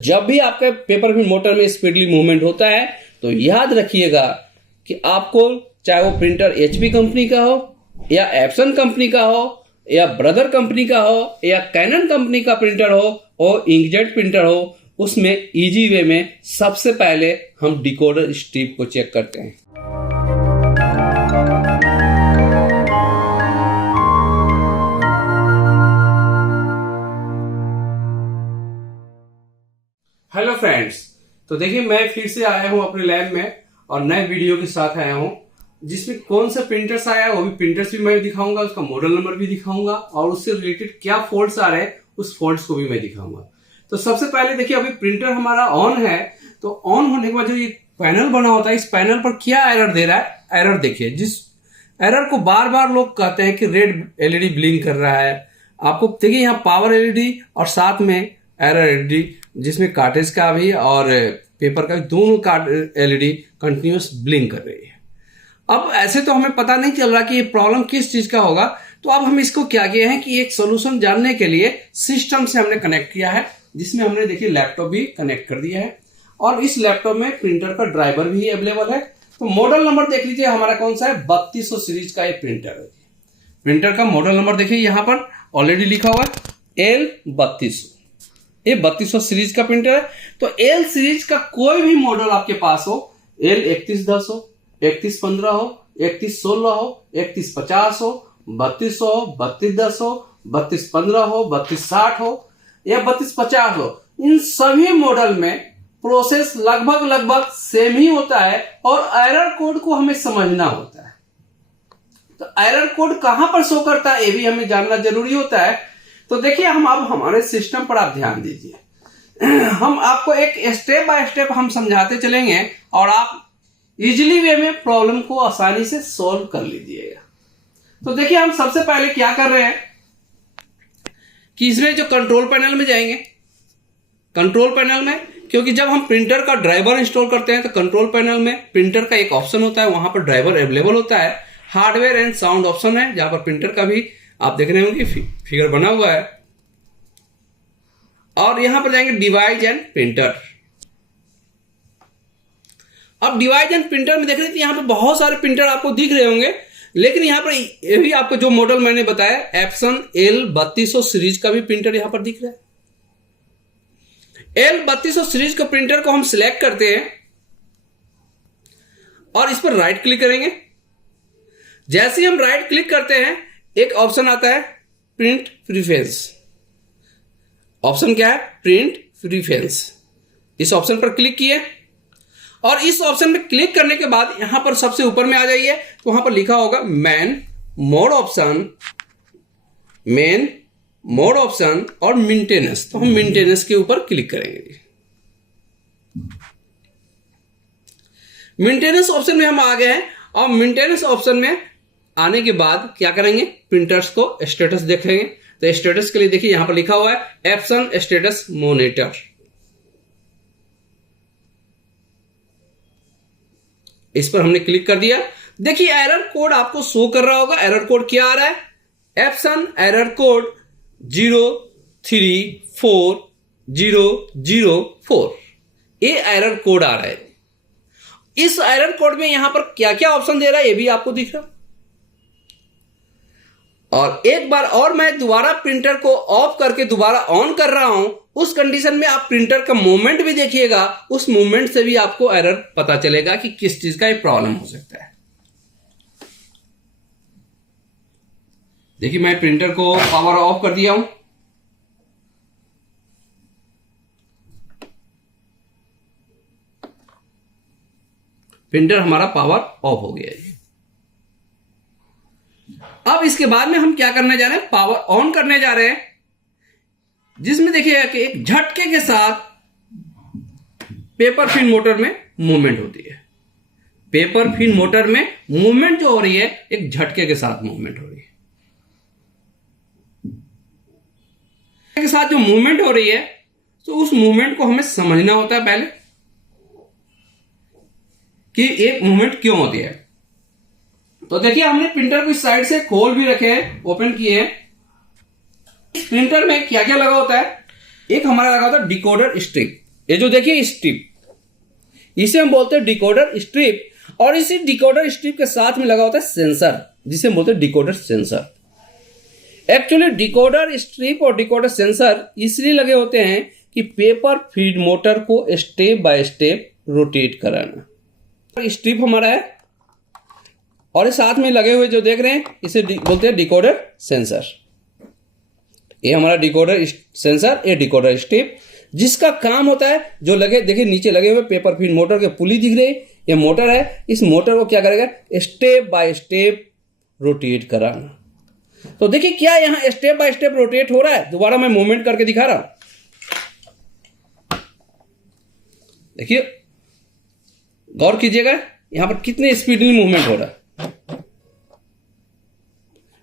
जब भी आपके पेपर प्रिंट मोटर में स्पीडली मूवमेंट होता है तो याद रखिएगा कि आपको चाहे वो प्रिंटर एचपी कंपनी का हो या एप्सन कंपनी का हो या ब्रदर कंपनी का हो या कैनन कंपनी का प्रिंटर हो और इंकजेट प्रिंटर हो, उसमें इजी वे में सबसे पहले हम डिकोडर स्ट्रिप को चेक करते हैं। हेलो फ्रेंड्स, तो देखिए मैं फिर से आया हूं अपने लैब में और नए वीडियो के साथ आया हूं जिसमें कौन सा प्रिंटर्स आया है वो भी प्रिंटर्स भी मैं दिखाऊंगा, उसका मॉडल नंबर भी दिखाऊंगा और उससे रिलेटेड क्या फॉल्ट्स आ रहे हैं उस फॉल्ट्स को भी मैं दिखाऊंगा। तो सबसे पहले देखिए अभी प्रिंटर हमारा ऑन है, तो ऑन होने के बाद जो ये पैनल बना होता है इस पैनल पर क्या एरर दे रहा है। एरर देखिए, जिस एरर को बार बार लोग कहते हैं कि रेड एलईडी ब्लिंक कर रहा है। आपको देखिए यहाँ पावर एलईडी और साथ में एरर एलईडी जिसमें कार्टेज का भी और पेपर का भी दोनों एलईडी कंटिन्यूस ब्लिंक कर रही है। अब ऐसे तो हमें पता नहीं चल रहा कि ये प्रॉब्लम किस चीज का होगा, तो अब हम इसको क्या किया है कि एक सोल्यूशन जानने के लिए सिस्टम से हमने कनेक्ट किया है, जिसमें हमने देखिए लैपटॉप भी कनेक्ट कर दिया है और इस लैपटॉप में प्रिंटर का ड्राइवर भी अवेलेबल है। तो मॉडल नंबर देख लीजिए हमारा कौन सा है, 3200 सीरीज का ये प्रिंटर है। प्रिंटर का मॉडल नंबर देखिए यहाँ पर ऑलरेडी लिखा हुआ है L3200। ये 3200 सीरीज का प्रिंटर है। तो एल सीरीज का कोई भी मॉडल आपके पास हो, L3110 हो, 3115 हो, 3116 हो, 3150 हो, 3200 हो, 3210 हो, 3215 हो, 3260 हो या 3250 हो, इन सभी मॉडल में प्रोसेस लगभग सेम ही होता है और एरर कोड को हमें समझना होता है। तो एरर कोड कहां पर शो करता है ये भी हमें जानना जरूरी होता है। तो देखिए हम अब हमारे सिस्टम पर आप ध्यान दीजिए, हम आपको एक स्टेप बाय स्टेप हम समझाते चलेंगे और आप इजीली वे में प्रॉब्लम को आसानी से सॉल्व कर लीजिएगा। तो देखिए हम सबसे पहले क्या कर रहे हैं कि इसमें जो कंट्रोल पैनल में जाएंगे, कंट्रोल पैनल में, क्योंकि जब हम प्रिंटर का ड्राइवर इंस्टॉल करते हैं तो कंट्रोल पैनल में प्रिंटर का एक ऑप्शन होता है, वहां पर ड्राइवर अवेलेबल होता है। हार्डवेयर एंड साउंड ऑप्शन है जहां पर प्रिंटर का भी आप देख रहे होंगे फिगर बना हुआ है। और यहां पर जाएंगे डिवाइस एंड प्रिंटर। अब डिवाइस एंड प्रिंटर में देख रहे थे यहां पर बहुत सारे प्रिंटर आपको दिख रहे होंगे, लेकिन यहां पर ये भी आपको जो मॉडल मैंने बताया एप्सन L3200 सीरीज का भी प्रिंटर यहां पर दिख रहा है। L3200 सीरीज का प्रिंटर को हम सिलेक्ट करते हैं और इस पर राइट क्लिक करेंगे। जैसे ही हम राइट क्लिक करते हैं एक ऑप्शन आता है प्रिंट प्रीफरेंस। ऑप्शन क्या है, प्रिंट प्रीफरेंस। इस ऑप्शन पर क्लिक किए और इस ऑप्शन में क्लिक करने के बाद यहां पर सबसे ऊपर में आ जाइए, तो वहां पर लिखा होगा main mode option, main mode option और मेंटेनेंस। तो हम मेंटेनेंस के ऊपर क्लिक करेंगे। मेंटेनेंस ऑप्शन में हम आ गए हैं और मेंटेनेंस ऑप्शन में आने के बाद क्या करेंगे, प्रिंटर्स को स्टेटस देखेंगे। तो स्टेटस के लिए देखिए यहां पर लिखा हुआ है एप्सन स्टेटस मॉनिटर। इस पर हमने क्लिक कर दिया। देखिए एरर कोड आपको शो कर रहा होगा। एरर कोड क्या आ रहा है, एप्सन एरर कोड 034004। ये एरर कोड आ रहा है। इस एरर कोड में यहां पर क्या क्या ऑप्शन दे रहा है ये भी आपको दिख रहा है। और एक बार और मैं दोबारा प्रिंटर को ऑफ करके दोबारा ऑन कर रहा हूं, उस कंडीशन में आप प्रिंटर का मूवमेंट भी देखिएगा। उस मूवमेंट से भी आपको एरर पता चलेगा कि किस चीज का ये प्रॉब्लम हो सकता है। देखिए मैं प्रिंटर को पावर ऑफ कर दिया हूं। प्रिंटर हमारा पावर ऑफ हो गया है। अब इसके बाद में हम क्या करने जा रहे हैं, पावर ऑन करने जा रहे हैं, जिसमें देखिए कि एक झटके के साथ पेपर फिन मोटर में मूवमेंट होती है। पेपर फिन मोटर में मूवमेंट जो हो रही है एक झटके के साथ मूवमेंट हो रही है। के साथ जो मूवमेंट हो रही है तो उस मूवमेंट को हमें समझना होता है पहले कि एक मूवमेंट क्यों होती है। तो देखिए हमने प्रिंटर को इस साइड से खोल भी रखे हैं, ओपन किए हैं। प्रिंटर में क्या क्या लगा होता है, एक हमारा लगा होता है डिकोडर स्ट्रिप। ये जो देखिए स्ट्रिप, इसे हम बोलते हैं डिकोडर स्ट्रिप, और इसी डिकोडर स्ट्रिप के साथ में लगा होता है सेंसर, जिसे हम बोलते हैं decoder sensor. Actually decoder strip और डिकोडर सेंसर इसलिए लगे होते हैं कि पेपर फीड मोटर को स्टेप बाय स्टेप रोटेट कराना। स्ट्रिप हमारा है और इस साथ में लगे हुए जो देख रहे हैं इसे बोलते हैं डिकोडर सेंसर। ये हमारा डिकोडर सेंसर, ये डिकोडर स्ट्रिप, जिसका काम होता है जो लगे, देखिए नीचे लगे हुए पेपर फीड मोटर के पुली दिख रही है, ये मोटर है। इस मोटर को क्या करेगा, स्टेप बाय स्टेप रोटेट कराना। तो देखिए क्या यहां स्टेप बाय स्टेप रोटेट हो रहा है। दोबारा मैं मूवमेंट करके दिखा रहा हूं, देखिए गौर कीजिएगा यहां पर कितने स्पीडली मूवमेंट हो रहा है।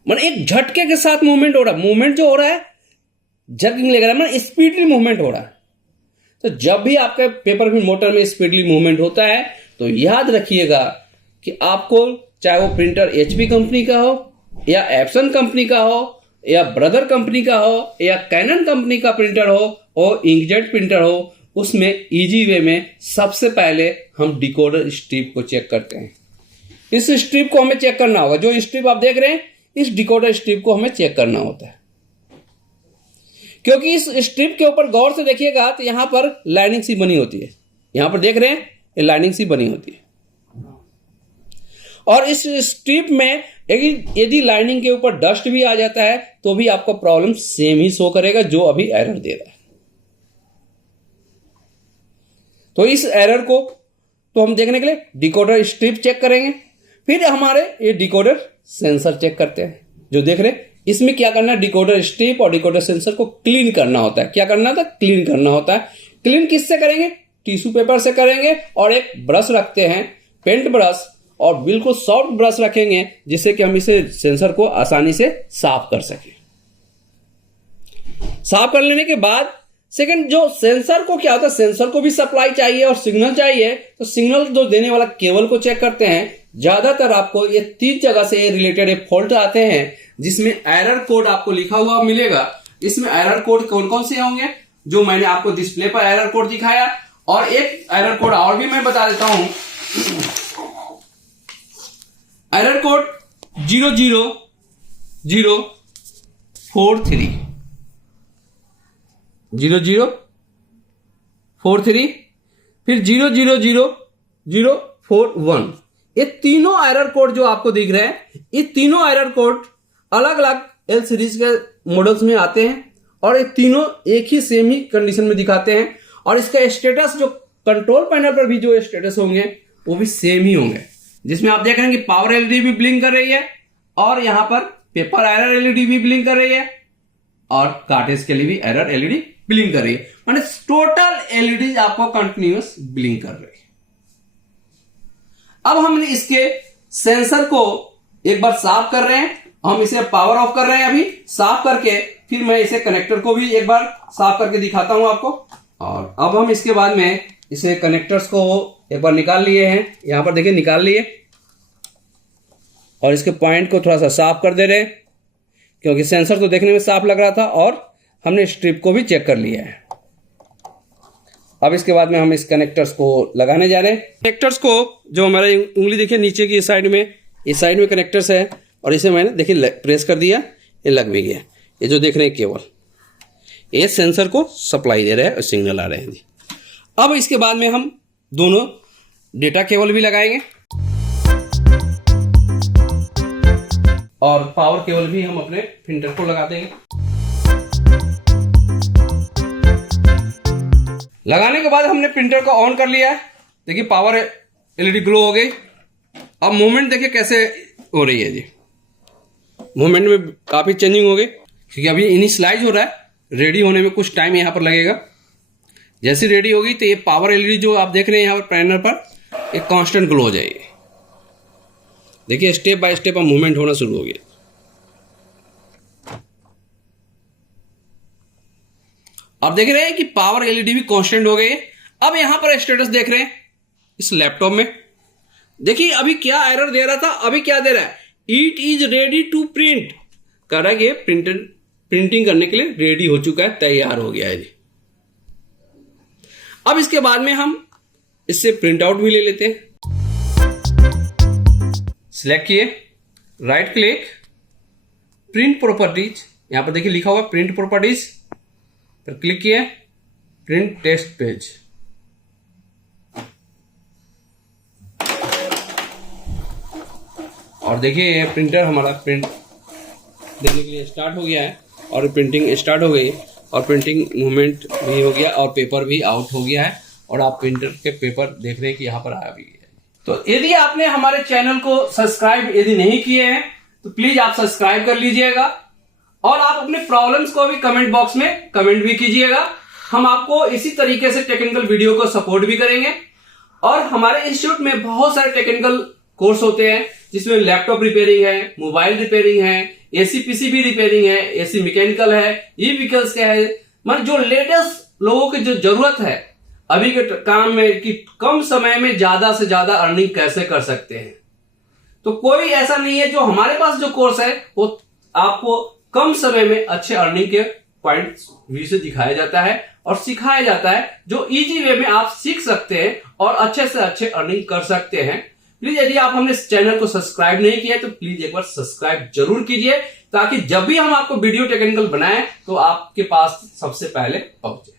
मतलब एक झटके के साथ मूवमेंट हो रहा है। मूवमेंट जो हो रहा है जर्किंग लेकर, मतलब स्पीडली मूवमेंट हो रहा है। तो जब भी आपके पेपर फीड मोटर में स्पीडली मूवमेंट होता है तो याद रखिएगा कि आपको चाहे वो प्रिंटर एचपी कंपनी का हो या एप्सन कंपनी का हो या ब्रदर कंपनी का हो या कैनन कंपनी का प्रिंटर हो और इंकजेट प्रिंटर हो, उसमें इजी वे में सबसे पहले हम डिकोडर स्ट्रिप को चेक करते हैं। इस स्ट्रिप को हमें चेक करना होगा। जो स्ट्रिप आप देख रहे हैं इस डिकोडर स्ट्रिप को हमें चेक करना होता है, क्योंकि इस स्ट्रिप के ऊपर गौर से देखिएगा तो यहां पर लाइनिंग सी बनी होती है। यहां पर देख रहे हैं ये लाइनिंग सी बनी होती है, और इस स्ट्रिप में यदि लाइनिंग के ऊपर डस्ट भी आ जाता है तो भी आपको प्रॉब्लम सेम ही शो करेगा जो अभी एरर दे रहा है। तो इस एरर को तो हम देखने के लिए डिकोडर स्ट्रिप चेक करेंगे, फिर हमारे ये डिकोडर सेंसर चेक करते हैं। जो देख रहे हैं इसमें क्या करना है, डिकोडर स्ट्रिप और डिकोडर सेंसर को क्लीन करना होता है। क्या करना होता है, क्लीन करना होता है। क्लीन किससे करेंगे, टिश्यू पेपर से करेंगे, और एक ब्रश रखते हैं, पेंट ब्रश, और बिल्कुल सॉफ्ट ब्रश रखेंगे जिससे कि हम इसे सेंसर को आसानी से साफ कर सकें। साफ कर लेने के बाद सेकंड, जो सेंसर को क्या होता है, सेंसर को भी सप्लाई चाहिए और सिग्नल चाहिए, तो सिग्नल जो देने वाला केबल को चेक करते हैं। ज्यादातर आपको ये 3 जगह से रिलेटेड फॉल्ट आते हैं जिसमें एरर कोड आपको लिखा हुआ मिलेगा। इसमें एरर कोड कौन कौन से होंगे, जो मैंने आपको डिस्प्ले पर एरर कोड दिखाया, और एक एरर कोड और भी मैं बता देता हूं। एरर कोड 00043 0043, फिर 000041। ये तीनों एरर कोड जो आपको दिख रहे हैं, ये तीनों एरर कोड अलग अलग एल सीरीज के मॉडल्स में आते हैं, और ये तीनों एक ही सेम ही कंडीशन में दिखाते हैं। और इसका स्टेटस जो कंट्रोल पैनल पर भी जो स्टेटस होंगे वो भी सेम ही होंगे, जिसमें आप देख रहे हैं कि पावर एलईडी भी ब्लिंक कर रही है, और यहां पर पेपर एरर एलईडी भी ब्लिंक कर रही है, और कार्टेज के लिए भी एरर एलईडी ब्लिंक कर रही है। माने टोटल एलईडी आपको कंटिन्यूअस ब्लिंक कर रही है। अब हमने इसके सेंसर को एक बार साफ कर रहे हैं, हम इसे पावर ऑफ कर रहे हैं अभी। साफ करके फिर मैं इसे कनेक्टर को भी एक बार साफ करके दिखाता हूं आपको। और अब हम इसके बाद में इसे कनेक्टर्स को एक बार निकाल लिए हैं, यहां पर देखिए निकाल लिए, और इसके पॉइंट को थोड़ा सा साफ कर दे रहे हैं, क्योंकि सेंसर तो देखने में साफ लग रहा था, और हमने स्ट्रिप को भी चेक कर लिया है। अब इसके बाद में हम इस कनेक्टर्स को लगाने जा रहे हैं। कनेक्टर्स को जो हमारी उंगली देखिए नीचे की साइड में, इस साइड में कनेक्टर्स है, और इसे मैंने देखिए प्रेस कर दिया, ये लग भी गया। ये जो देख रहे हैं केबल, ये सेंसर को सप्लाई दे रहा है और सिग्नल आ रहे हैं जी। अब इसके बाद में हम दोनों डेटा केबल भी लगाएंगे, और पावर केबल भी हम अपने प्रिंटर को लगा देंगे। लगाने के बाद हमने प्रिंटर को ऑन कर लिया है, देखिए पावर एलईडी ग्लो हो गई। अब मूवमेंट देखिए कैसे हो रही है जी, मूवमेंट में काफी चेंजिंग हो गई, क्योंकि अभी इनिशियलाइज हो रहा है। रेडी होने में कुछ टाइम यहाँ पर लगेगा। जैसी रेडी होगी तो ये पावर एलईडी जो आप देख रहे हैं यहाँ पर पैनल पर, एक कांस्टेंट ग्लो हो जाएगी। देखिए स्टेप बाय स्टेप अब मूवमेंट होना शुरू हो गया। आप देख रहे हैं कि पावर एलईडी भी कांस्टेंट हो गई है। अब यहां पर स्टेटस देख रहे हैं इस लैपटॉप में, देखिए अभी क्या एरर दे रहा था, अभी क्या दे रहा है, it is ready to print. कह रहा है कि प्रिंटिंग करने के लिए रेडी हो चुका है, तैयार हो गया है। अब इसके बाद में हम इससे प्रिंट आउट भी ले लेते हैं। सिलेक्ट किए, राइट क्लिक, प्रिंट प्रॉपर्टीज, यहां पर देखिए लिखा हुआ प्रिंट प्रॉपर्टीज पर क्लिक किए, प्रिंट टेक्स्ट पेज। और देखिए ये प्रिंटर हमारा प्रिंट देने के लिए स्टार्ट हो गया है और प्रिंटिंग स्टार्ट हो गई और प्रिंटिंग मूवमेंट भी हो गया और पेपर भी आउट हो गया है और आप प्रिंटर के पेपर देख रहे हैं कि यहाँ पर आया भी है। तो यदि आपने हमारे चैनल को सब्सक्राइब यदि नहीं किए हैं तो प्लीज आप सब्सक्राइब कर लीजिएगा और आप अपने प्रॉब्लम्स को भी कमेंट बॉक्स में कमेंट भी कीजिएगा। हम आपको इसी तरीके से टेक्निकल वीडियो को सपोर्ट भी करेंगे। और हमारे इंस्टीट्यूट में बहुत सारे टेक्निकल कोर्स होते हैं जिसमें लैपटॉप रिपेयरिंग है, मोबाइल रिपेयरिंग है, एसी पीसीबी रिपेयरिंग है, एसी मैकेनिकल है, ई व्हीकल्स का है, मतलब जो लेटेस्ट लोगों की जो जरूरत है अभी के काम में कि कम समय में ज्यादा से ज्यादा अर्निंग कैसे कर सकते हैं। तो कोई ऐसा नहीं है, जो हमारे पास जो कोर्स है वो आपको कम समय में अच्छे अर्निंग के पॉइंट व्यू से दिखाया जाता है और सिखाया जाता है, जो इजी वे में आप सीख सकते हैं और अच्छे से अच्छे अर्निंग कर सकते हैं। प्लीज यदि आप हमने इस चैनल को सब्सक्राइब नहीं किया तो प्लीज एक बार सब्सक्राइब जरूर कीजिए, ताकि जब भी हम आपको वीडियो टेक्निकल बनाएं तो आपके पास सबसे पहले पहुंचे।